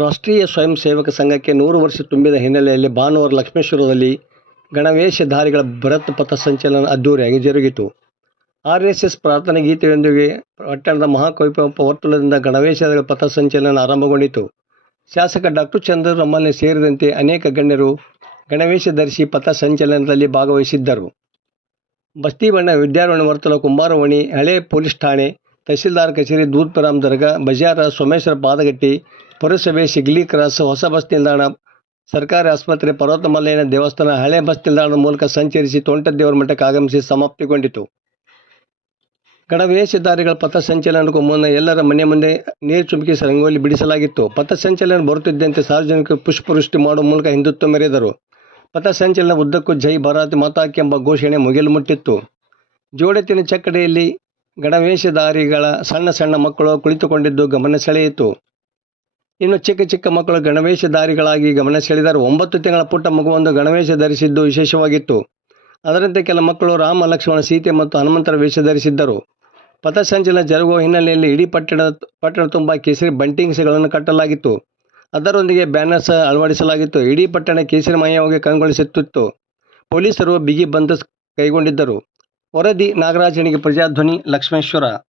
ರಾಷ್ಟ್ರೀಯ ಸ್ವಯಂ ಸೇವಕ ಸಂಘಕ್ಕೆ 100 ವರ್ಷ ತುಂಬಿದ ಹಿನ್ನೆಲೆಯಲ್ಲಿ ಭಾನುವಾರ ಲಕ್ಷ್ಮೇಶ್ವರದಲ್ಲಿ ಗಣವೇಷಧಾರಿಗಳ ಬೃಹತ್ ಪಥಸಂಚಲನ ಅದ್ದೂರಿಯಾಗಿ ಜರುಗಿತು. ಆರ್ಎಸ್ಎಸ್ ಪ್ರಾರ್ಥನಾ ಗೀತೆಯೊಂದಿಗೆ ಪಟ್ಟಣದ ಮಹಾಕವಿಪ್ಪ ವರ್ತುಲದಿಂದ ಗಣವೇಷಧಾರಿಗಳ ಪಥಸಂಚಲನ ಆರಂಭಗೊಂಡಿತು. ಶಾಸಕ ಡಾ. ಚಂದ್ರು ರಮಣೆ ಸೇರಿದಂತೆ ಅನೇಕ ಗಣ್ಯರು ಗಣವೇಷ ಧರಿಸಿ ಪಥಸಂಚಲನದಲ್ಲಿ ಭಾಗವಹಿಸಿದ್ದರು. ಬಸ್ತಿಬಂಡ, ವಿದ್ಯಾರಣ್ಯ ವರ್ತುಲ, ಕುಂಬಾರವಣಿ, ಹಳೆ ಪೊಲೀಸ್ ಠಾಣೆ, ತಹಸೀಲ್ದಾರ್ ಕಚೇರಿ, ದೂಧಪುರಂ ದರ್ಗಾ, ಬಜಾರ, ಸೋಮೇಶ್ವರ ಪಾದಗಟ್ಟಿ, ಪುರಸಭೆ, ಶಿಗ್ಲಿ ಕ್ರಾಸ್, ಹೊಸ ಬಸ್ ನಿಲ್ದಾಣ, ಸರ್ಕಾರಿ ಆಸ್ಪತ್ರೆ, ಪರ್ವತ ಮಲ್ಲಯ್ಯನ ದೇವಸ್ಥಾನ, ಹಳೆ ಬಸ್ ನಿಲ್ದಾಣದ ಮೂಲಕ ಸಂಚರಿಸಿ ತೋಂಟದೇವರ ಮಠಕ್ಕೆ ಆಗಮಿಸಿ ಸಮಾಪ್ತಿಗೊಂಡಿತು. ಗಣವೇಷಧಾರಿಗಳ ಪಥಸಂಚಲನಕ್ಕೂ ಮುನ್ನ ಎಲ್ಲರ ಮನೆ ಮುಂದೆ ನೀರು ಚುಮುಕಿಸಿ ರಂಗೋಲಿ ಬಿಡಿಸಲಾಗಿತ್ತು. ಪಥಸಂಚಲನ ಬರುತ್ತಿದ್ದಂತೆ ಸಾರ್ವಜನಿಕರು ಪುಷ್ಪವೃಷ್ಟಿ ಮಾಡುವ ಮೂಲಕ ಹಿಂದುತ್ವ ಮೆರೆದರು. ಪಥಸಂಚಲನ ಉದ್ದಕ್ಕೂ ಜೈ ಭಾರತ್ ಮಾತಾ ಕಿ ಎಂಬ ಘೋಷಣೆ ಮುಗಿಲು ಮುಟ್ಟಿತ್ತು. ಜೋಡೆತ್ತಿನ ಚಕ್ಕಡಿಯಲ್ಲಿ ಗಣವೇಷಧಾರಿಗಳ ಸಣ್ಣ ಸಣ್ಣ ಮಕ್ಕಳು ಕುಳಿತುಕೊಂಡಿದ್ದು ಗಮನ ಸೆಳೆಯಿತು. ಇನ್ನು ಚಿಕ್ಕ ಚಿಕ್ಕ ಮಕ್ಕಳು ಗಣವೇಷಧಾರಿಗಳಾಗಿ ಗಮನ ಸೆಳೆದರು. 9 ತಿಂಗಳ ಪುಟ್ಟ ಮಗುವೊಂದು ಗಣವೇಷ ಧರಿಸಿದ್ದು ವಿಶೇಷವಾಗಿತ್ತು. ಅದರಂತೆ ಕೆಲ ಮಕ್ಕಳು ರಾಮ, ಲಕ್ಷ್ಮಣ, ಸೀತೆ ಮತ್ತು ಹನುಮಂತರ ವೇಷ ಧರಿಸಿದ್ದರು. ಪಥಸಂಚಲನ ಜರುಗುವ ಹಿನ್ನೆಲೆಯಲ್ಲಿ ಇಡೀ ಪಟ್ಟಣ ತುಂಬ ಕೇಸರಿ ಬಂಟಿಂಗ್ಸ್ಗಳನ್ನು ಕಟ್ಟಲಾಗಿತ್ತು. ಅದರೊಂದಿಗೆ ಬ್ಯಾನರ್ ಸಹ ಅಳವಡಿಸಲಾಗಿತ್ತು. ಇಡೀ ಪಟ್ಟಣ ಕೇಸರಿಮಯವಾಗಿ ಕಂಗೊಳಿಸುತ್ತಿತ್ತು. ಪೊಲೀಸರು ಬಿಗಿ ಬಂದೋಬಸ್ತ್ ಕೈಗೊಂಡಿದ್ದರು. ವರದಿ ನಾಗರಾಜನಿಗೆ ಪ್ರಜಾಧ್ವನಿ, ಲಕ್ಷ್ಮೇಶ್ವರ.